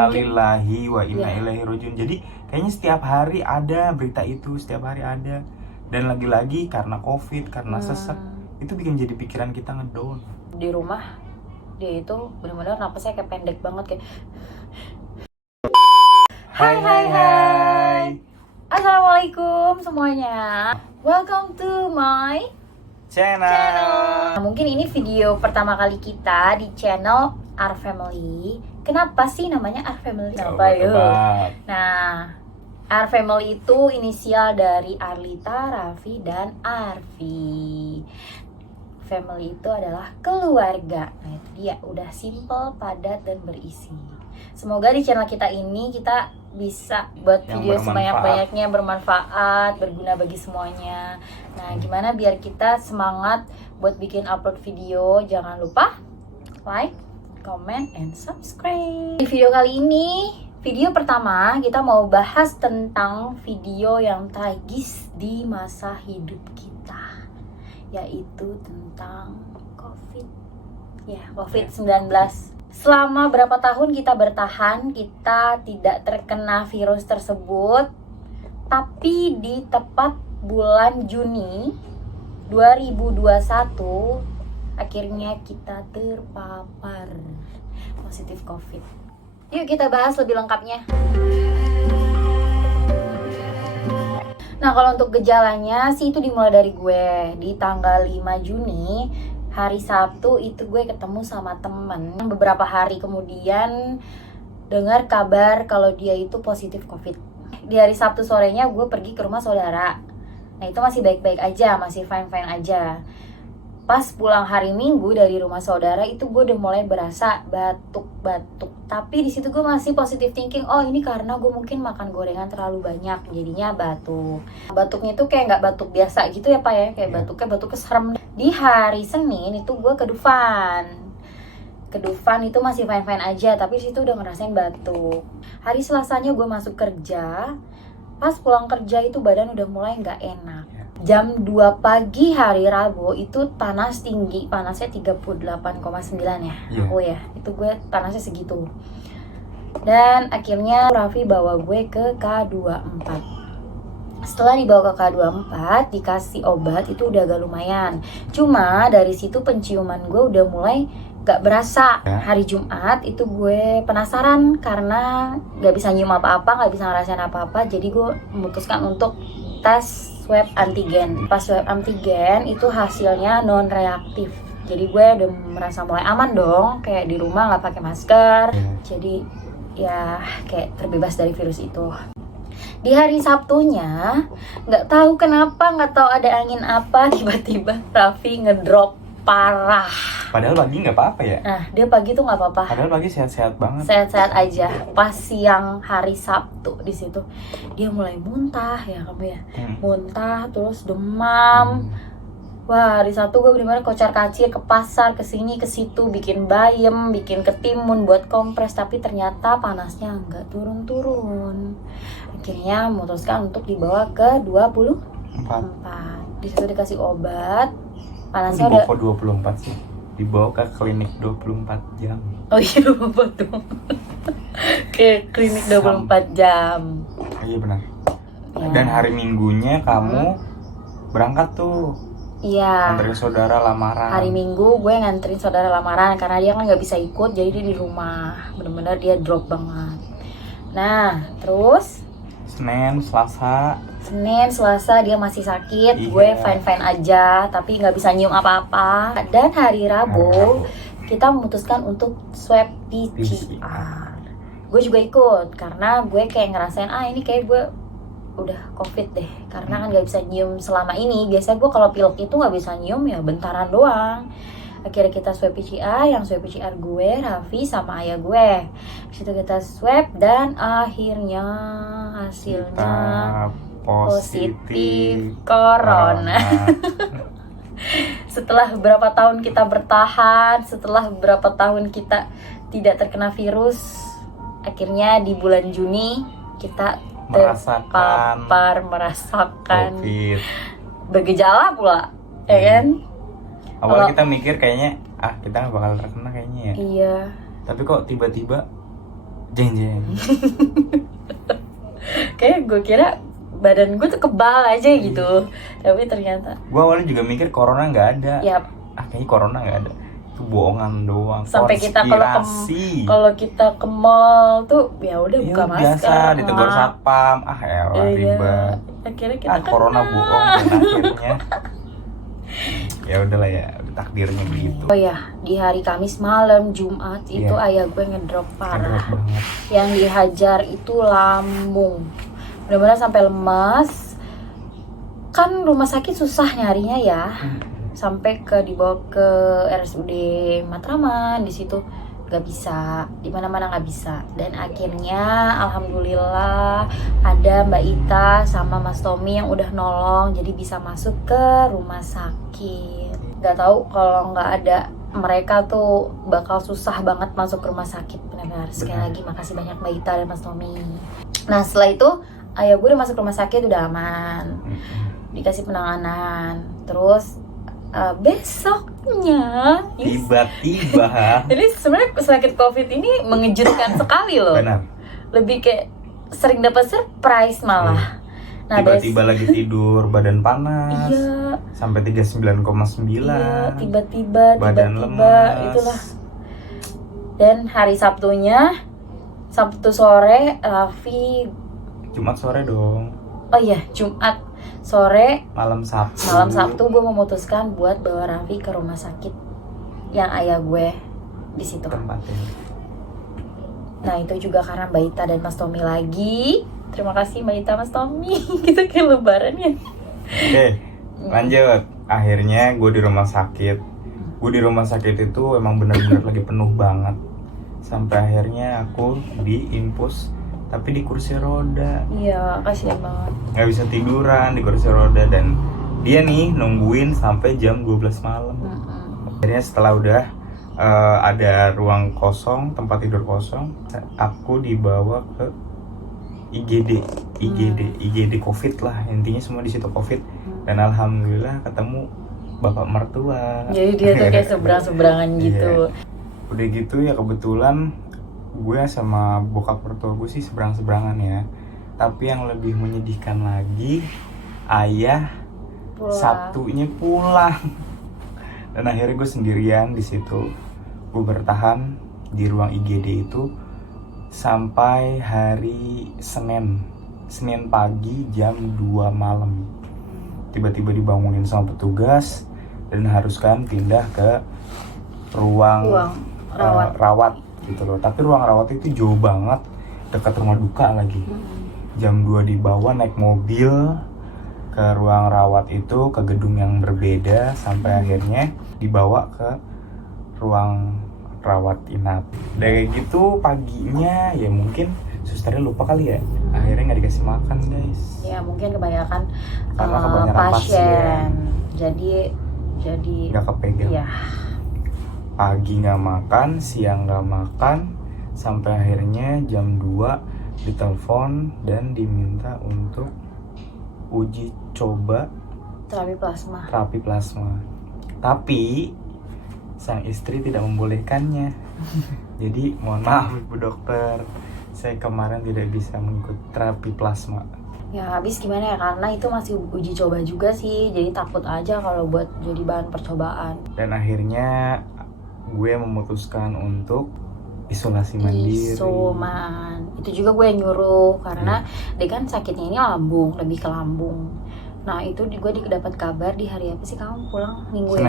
Innalillahi wa inna ilaihi rajiun. Jadi kayaknya setiap hari ada berita itu, setiap hari ada. Dan lagi-lagi karena COVID, karena sesek, itu bikin jadi pikiran kita ngedown. Di rumah dia itu benar-benar napasnya kayak pendek banget kayak. Hai. Assalamualaikum semuanya. Welcome to my channel. Nah, mungkin ini video pertama kali kita di channel Our Family. Kenapa sih namanya Our Family? Kenapa yuk? Nah, Our Family itu inisial dari Arlita, Raffi, dan Arfi. Family itu adalah keluarga. Nah itu dia, udah simple, padat, dan berisi. Semoga di channel kita ini kita bisa buat video sebanyak-banyaknya, bermanfaat, berguna bagi semuanya. Nah gimana biar kita semangat buat bikin upload video? Jangan lupa like, comment, and subscribe. Di video kali ini, video pertama kita mau bahas tentang video yang tragis di masa hidup kita, yaitu tentang COVID. Ya, COVID-19. Selama berapa tahun kita bertahan, kita tidak terkena virus tersebut. Tapi di tepat bulan Juni 2021, akhirnya kita terpapar positif COVID. Yuk kita bahas lebih lengkapnya. Nah kalau untuk gejalanya sih itu dimulai dari gue. Di tanggal 5 Juni, hari Sabtu itu gue ketemu sama temen. Beberapa hari kemudian dengar kabar kalau dia itu positif COVID. Di hari Sabtu sorenya gue pergi ke rumah saudara. Nah itu masih baik-baik aja, masih fine-fine aja. Pas pulang hari Minggu dari rumah saudara itu gue udah mulai berasa batuk-batuk. Tapi di situ gue masih positive thinking, oh ini karena gue mungkin makan gorengan terlalu banyak, jadinya batuk. Batuknya tuh kayak nggak batuk biasa gitu ya Pak ya, kayak batuknya serem. Di hari Senin itu gue ke Dufan itu masih fine-fine aja, tapi di situ udah ngerasain batuk. Hari Selasanya gue masuk kerja, pas pulang kerja itu badan udah mulai nggak enak. Jam 2 pagi hari Rabu itu panas tinggi, panasnya 38,9 ya. Aku ya, itu gue panasnya segitu. Dan akhirnya Raffi bawa gue ke K24. Setelah dibawa ke K24, dikasih obat itu udah agak lumayan. Cuma dari situ penciuman gue udah mulai gak berasa. Hari Jumat itu gue penasaran karena gak bisa nyium apa-apa, gak bisa ngerasain apa-apa. Jadi gue memutuskan untuk tes swab antigen. Pas swab antigen itu hasilnya non reaktif. Jadi gue udah merasa mulai aman dong, kayak di rumah nggak pakai masker. Jadi ya kayak terbebas dari virus itu. Di hari Sabtunya nggak tahu kenapa, nggak tahu ada angin apa, tiba-tiba Raffi ngedrop parah. Padahal pagi nggak apa-apa ya? Nah dia pagi tuh nggak apa-apa. Padahal pagi sehat-sehat banget. Sehat-sehat aja. Pas siang hari Sabtu di situ dia mulai muntah ya kamu ya. Muntah terus demam. Wah hari Sabtu gue bener-bener kocar-kacir ke pasar, ke sini ke situ, bikin bayem, bikin ketimun buat kompres, tapi ternyata panasnya nggak turun-turun. Akhirnya memutuskan untuk dibawa ke 24. Di situ dikasih obat. Panasnya udah 24 sih. Dibawa ke klinik 24 jam. Oh iya betul. Ke klinik 24 jam. Iya benar. Ya. Dan hari Minggunya kamu berangkat tuh. Iya. Nganterin saudara lamaran. Hari Minggu gue nganterin saudara lamaran karena dia kan nggak bisa ikut, jadi dia di rumah. Bener-bener dia drop banget. Nah, terus Senin, Selasa dia masih sakit. Iya. Gue fine-fine aja, tapi nggak bisa nyium apa-apa. Dan hari Rabu kita memutuskan untuk swab PCR. Gue juga ikut karena gue kayak ngerasain ini kayak gue udah COVID deh, karena kan nggak bisa nyium selama ini. Biasanya gue kalau pilek itu nggak bisa nyium ya bentaran doang. Akhirnya kita swab PCR, yang swab PCR gue, Raffi sama ayah gue. Situ kita swab dan akhirnya hasilnya positif corona. Setelah beberapa tahun kita bertahan, setelah beberapa tahun kita tidak terkena virus, akhirnya di bulan Juni kita merasakan COVID. Bergejala pula, ya kan? Awalnya kita mikir kayaknya kita nggak bakal terkena kayaknya ya. Iya. Tapi kok tiba-tiba Jeng. Kayak gue kira badan gue tuh kebal aja gitu, tapi ternyata Gue awalnya juga mikir corona nggak ada. ya Kayaknya corona nggak ada. Itu bohongan doang. sampai kita Konspirasi. kalau kita ke mall tuh ya udah buka masker. Biasa ditegur satpam. Elah ribet. Akhirnya kita Corona bohong dan akhirnya ya udahlah ya, udah takdirnya begitu. Oh ya, di hari Kamis malam Jumat itu ayah gue ngedrop parah. Ngedrop banget. Yang dihajar itu lambung. Benar-benar sampai lemas. Kan rumah sakit susah nyarinya ya. Sampai dibawa ke RSUD Matraman, di situ nggak bisa, di mana-mana nggak bisa. Dan akhirnya alhamdulillah ada Mbak Ita sama Mas Tommy yang udah nolong, jadi bisa masuk ke rumah sakit. Nggak tahu kalau nggak ada mereka tuh bakal susah banget masuk ke rumah sakit. Benar-benar sekali lagi makasih banyak Mbak Ita dan Mas Tommy. Nah setelah itu ayah gue udah masuk rumah sakit, udah aman, dikasih penanganan. Terus besoknya tiba-tiba jadi sebenarnya sakit COVID ini mengejutkan sekali loh. benar, Lebih kayak sering dapat surprise malah. Nah, tiba-tiba lagi tidur badan panas iya, sampai 39,9, iya, tiba-tiba badan lemas, itulah. Dan hari Sabtunya, Sabtu sore Raffi, Jumat sore dong, oh iya Jumat sore, malam Sabtu gue memutuskan buat bawa Raffi ke rumah sakit yang ayah gue di situ. tempatnya. Nah itu juga karena Mbak Ita dan Mas Tommy lagi. Terima kasih Mbak Ita, Mas Tommy. Kita kayak lebaran ya. Oke, lanjut. Akhirnya gue di rumah sakit. Gue di rumah sakit itu emang benar-benar lagi penuh banget. Sampai akhirnya aku diinfus, tapi di kursi roda. Iya, kasihan banget. Nggak bisa tiduran di kursi roda, dan dia nih nungguin sampai jam 12 malam. Akhirnya setelah udah ada ruang kosong, tempat tidur kosong, aku dibawa ke IGD COVID lah, intinya semua di situ COVID. Dan alhamdulillah ketemu bapak mertua. Jadi dia tuh kayak seberang-seberangan gitu. Udah gitu ya kebetulan gue sama bokap mertua gue sih seberang-seberangan ya. Tapi yang lebih menyedihkan lagi, ayah Sabtunya pulang. Dan akhirnya gue sendirian di situ. Gue bertahan di ruang IGD itu sampai hari Senin pagi jam 2 malam. Tiba-tiba dibangunin sama petugas dan haruskan pindah ke ruang rawat gitu loh. Tapi ruang rawat itu jauh banget, dekat rumah duka lagi. Jam 2 dibawa naik mobil ke ruang rawat itu, ke gedung yang berbeda, sampai akhirnya dibawa ke ruang rawat inap. Dari gitu paginya ya mungkin susternya lupa kali ya, akhirnya nggak dikasih makan guys. Ya mungkin kebanyakan karena kebanyakan pasien. Jadi nggak kepegang. Iya. Pagi nggak makan, siang nggak makan, sampai akhirnya jam 2 ditelepon dan diminta untuk uji coba terapi plasma. Tapi sang istri tidak membolehkannya. Jadi mohon maaf Ibu Dokter, saya kemarin tidak bisa mengikuti terapi plasma. Ya habis gimana ya, karena itu masih uji coba juga sih. Jadi takut aja kalau buat jadi bahan percobaan. Dan akhirnya gue memutuskan untuk isolasi mandiri. Isoman. Itu juga gue yang nyuruh karena dia kan sakitnya ini lambung, lebih ke lambung. Nah itu gue dapat kabar di hari apa sih kamu pulang minggu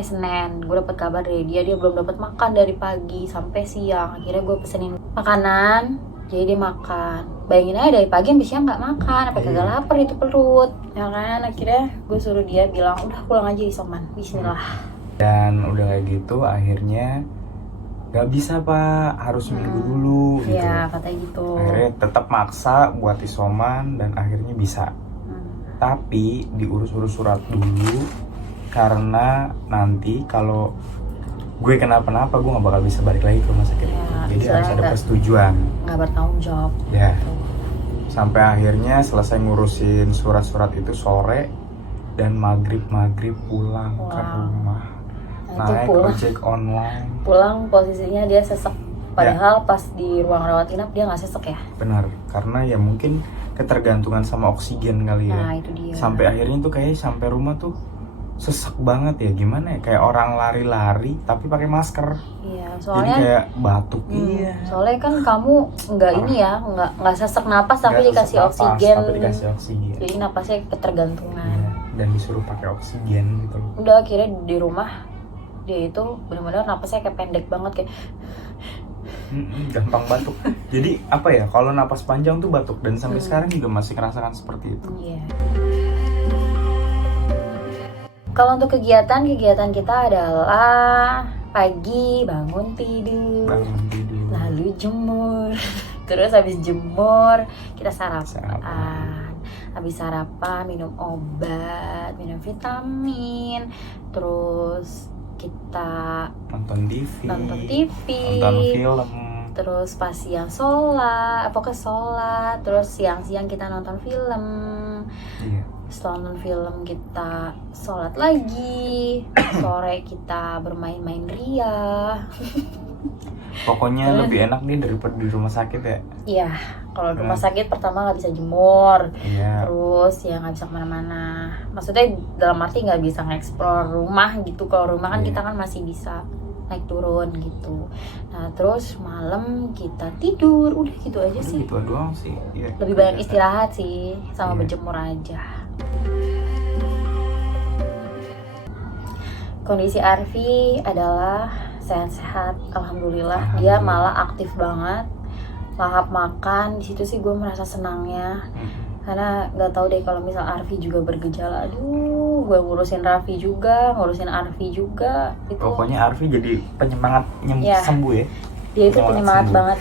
Senin. Gue dapat kabar dari dia belum dapat makan dari pagi sampai siang. Akhirnya gue pesenin makanan, jadi dia makan. Bayangin aja dari pagi sampai siang nggak makan, apa kagak lapar itu perut. Ya kan akhirnya gue suruh dia bilang udah pulang aja isoman, bismillah. Dan udah kayak gitu akhirnya gak bisa pak, harus minggu dulu gitu. Iya katanya gitu. Akhirnya tetap maksa buat isoman dan akhirnya bisa. Tapi diurus-urus surat dulu, karena nanti kalau gue kenapa-napa gue gak bakal bisa balik lagi ke rumah sakit. Jadi harus ada persetujuan. Gak bertanggung jawab. Ya. Sampai akhirnya selesai ngurusin surat-surat itu sore, dan maghrib pulang ke rumah. Naik ojek online. Pulang posisinya dia sesek Padahal pas di ruang rawat inap dia nggak sesek ya. Benar, karena ya mungkin ketergantungan sama oksigen kali ya. Nah itu dia. Sampai akhirnya tuh kayak sampai rumah tuh sesek banget ya, gimana ya, kayak orang lari-lari tapi pakai masker. Iya, Jadi soalnya kayak batuk. soalnya kan kamu nggak ini ya, nggak sesek napas tapi Nggak dikasih sesak napas, oksigen. tapi dikasih oksigen. Jadi napasnya ketergantungan. Iya, dan disuruh pakai oksigen gitu loh. Udah akhirnya di rumah dia itu benar-benar napasnya kayak pendek banget kayak Gampang batuk. Jadi apa ya, kalau napas panjang tuh batuk, dan sampai sekarang juga masih merasakan seperti itu. iya. Kalau untuk kegiatan kita adalah pagi bangun tidur, lalu jemur, terus habis jemur kita sarapan. Habis sarapan minum obat, minum vitamin, terus kita nonton TV, nonton film, terus pas siang sholat, terus siang-siang kita nonton film. Iya. Setelah nonton film kita sholat lagi, sore kita bermain-main ria. Pokoknya lebih enak nih daripada di rumah sakit ya. Iya, kalau di rumah sakit pertama nggak bisa jemur, Iya. terus ya nggak bisa kemana-mana. Maksudnya dalam arti nggak bisa nge-explore rumah gitu. Kalau rumah kan Iya. kita kan masih bisa naik turun gitu. Nah terus malam kita tidur, udah gitu aja Udah sih. gitu doang sih. Iya. Lebih banyak istirahat sih, sama Iya. berjemur aja. Kondisi Arfi adalah sehat-sehat, alhamdulillah. Dia malah aktif banget, lahap makan. Di situ sih gue merasa senangnya, karena nggak tahu deh kalau misal Arfi juga bergejala. Aduh, gue ngurusin Raffi juga, ngurusin Arfi juga. Itu Pokoknya Arfi jadi penyemangat Iya. sembuh ya. dia itu penyemangat sembuh. banget.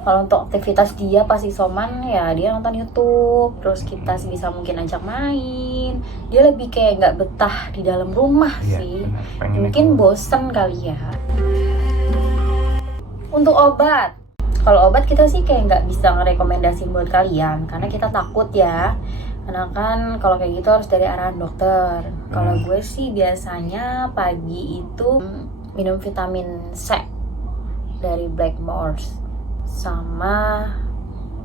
Kalau untuk aktivitas dia pas isoman ya dia nonton YouTube, terus kita sebisa mungkin ajak main. Dia lebih kayak nggak betah di dalam rumah Iya, sih. benar. Pengen Mungkin keluar. bosen kali ya. Untuk obat, kalau obat kita sih kayak nggak bisa ngerekomendasiin buat kalian karena kita takut ya. Karena kan kalau kayak gitu harus dari arahan dokter. Kalau gue sih biasanya pagi itu minum vitamin C dari Blackmores, sama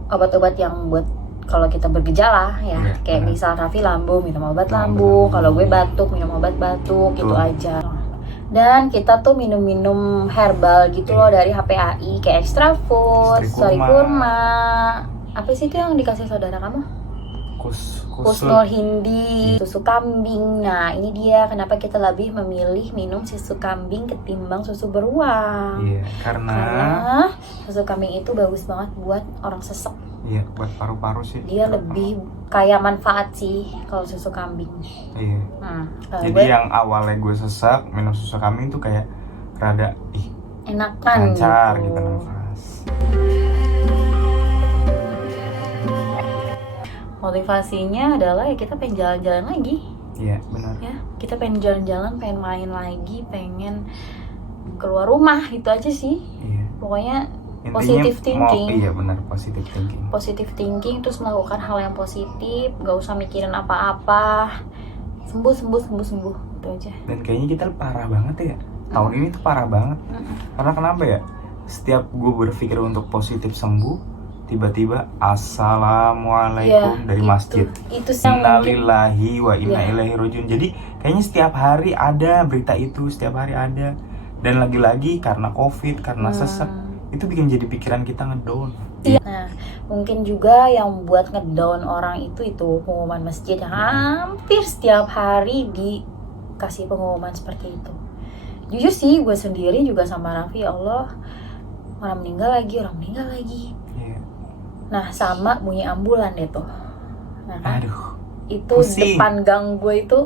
obat-obat yang buat kalau kita bergejala ya, Iya, kayak benar. misal Raffi lambung minum obat Lambung. lambung, kalau gue batuk minum obat batuk gitu Betul. aja. Dan kita tuh minum-minum herbal gitu loh dari HPAI kayak extra food, Istri sari kurma. Apa sih itu yang dikasih saudara kamu? Kusnul Hindi, susu kambing. Nah ini dia kenapa kita lebih memilih minum susu kambing ketimbang susu beruang. Iya, karena susu kambing itu bagus banget buat orang sesek. iya, buat paru-paru sih. Dia lebih kaya manfaat sih kalau susu kambing. Iya. Kalau Jadi gue yang awalnya gue sesak minum susu kambing tuh kayak rada enakan lancar gitu. gitu nafas. Motivasinya adalah ya kita pengen jalan-jalan lagi. Iya, benar. Ya, kita pengen jalan-jalan, pengen main lagi, pengen keluar rumah, itu aja sih. Iya. Pokoknya Intinya positive thinking. Iya, benar, positive thinking. Positive thinking, terus melakukan hal yang positif, gak usah mikirin apa-apa. Sembuh, itu aja. Dan kayaknya kita parah banget ya. Tahun ini tuh parah banget. Karena kenapa ya? Setiap gue berpikir untuk positif sembuh, tiba-tiba assalamualaikum dari masjid. Itu sih yang mungkin Innalillahi wa inna ilaihi rajiun. Jadi kayaknya setiap hari ada berita itu, setiap hari ada. Dan lagi-lagi karena COVID, karena sesek, itu bikin jadi pikiran kita ngedown. Nah, mungkin juga yang buat ngedown orang itu pengumuman masjid yang hampir setiap hari dikasih pengumuman seperti itu. Jujur sih, gue sendiri juga sama Raffi, ya Allah, orang meninggal lagi. Iya. Nah, sama bunyi ambulan deh tuh. Nah, kan? Aduh. Itu pusing. depan gang gue itu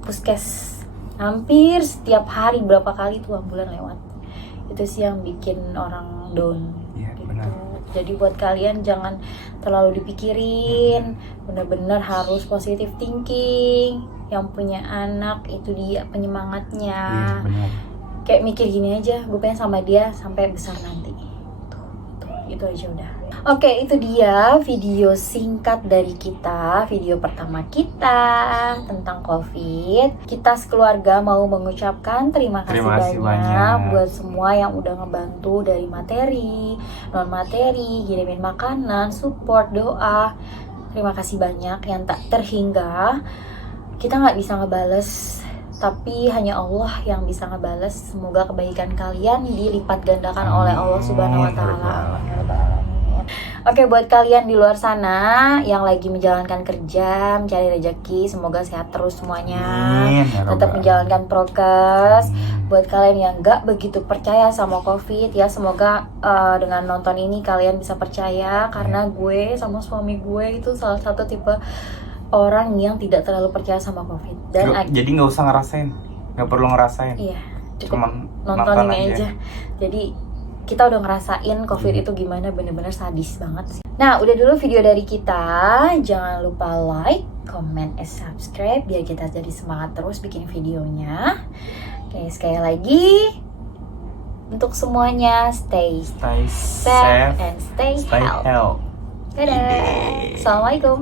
puskes. Hampir setiap hari berapa kali tuh ambulan lewat. Itu sih yang bikin orang down. Iya, Gitu. benar. Jadi buat kalian jangan terlalu dipikirin, benar-benar harus positive thinking. Yang punya anak itu dia penyemangatnya. Iya, benar. Kayak mikir gini aja, gue pengen sama dia sampai besar nanti. Itu aja udah. Oke, itu dia video singkat dari kita, video pertama kita tentang COVID. Kita sekeluarga mau mengucapkan terima kasih banyak buat semua yang udah ngebantu dari materi, non materi, kirimin makanan, support, doa. Terima kasih banyak yang tak terhingga. Kita nggak bisa ngebales, tapi hanya Allah yang bisa ngebales. Semoga kebaikan kalian dilipat gandakan oleh Allah Subhanahu wa Ta'ala. Oke, buat kalian di luar sana yang lagi menjalankan kerja, mencari rezeki, semoga sehat terus semuanya. Tetap menjalankan prokes. Buat kalian yang gak begitu percaya sama COVID, ya semoga dengan nonton ini kalian bisa percaya. Karena gue sama suami gue itu salah satu tipe orang yang tidak terlalu percaya sama COVID. Dan jadi nggak usah ngerasain, nggak perlu ngerasain. Iya, cuman nonton ini aja. Jadi kita udah ngerasain COVID itu gimana, bener-bener sadis banget sih. Nah, udah dulu video dari kita. Jangan lupa like, comment, and subscribe biar kita jadi semangat terus bikin videonya. Oke, sekali lagi untuk semuanya, stay safe and stay healthy. Dadah. Assalamualaikum.